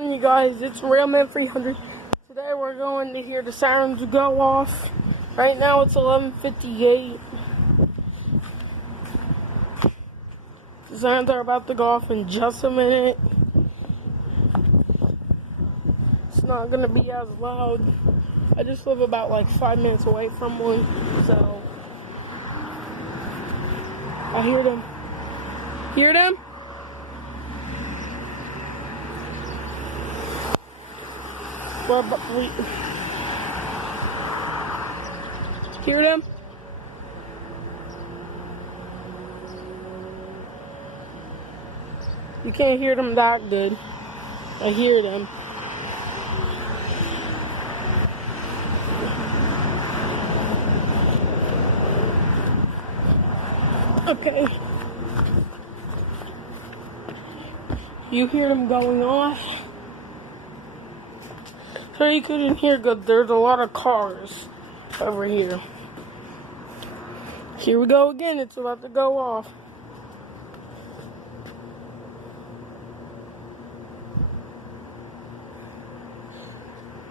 You guys, it's Railman 300. Today we're going to hear the sirens go off. Right now it's 11:58. The sirens are about to go off in just a minute. It's not gonna be as loud. I just live about like 5 minutes away from one, so I hear them. Hear them? Hear them? You can't hear them that good. I hear them. Okay. You hear them going off? So you couldn't hear good. There's a lot of cars over here. Here we go again. It's about to go off.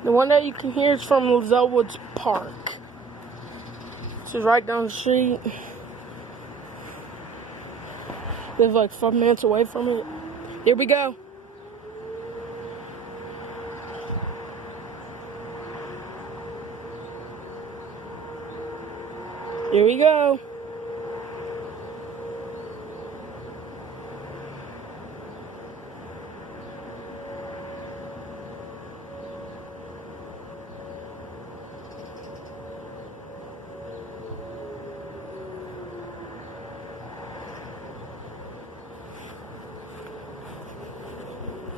The one that you can hear is from Lazelwood's Park. This is right down the street. Live like 5 minutes away from it. Here we go. Here we go.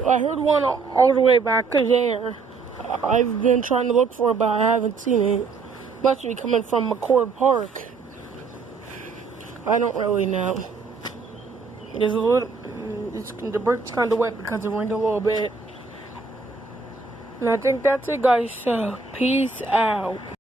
I heard one all the way back there. I've been trying to look for it, but I haven't seen it. Must be coming from McCord Park. I don't really know. The bird's kind of wet because it rained a little bit. And I think that's it, guys. So, peace out.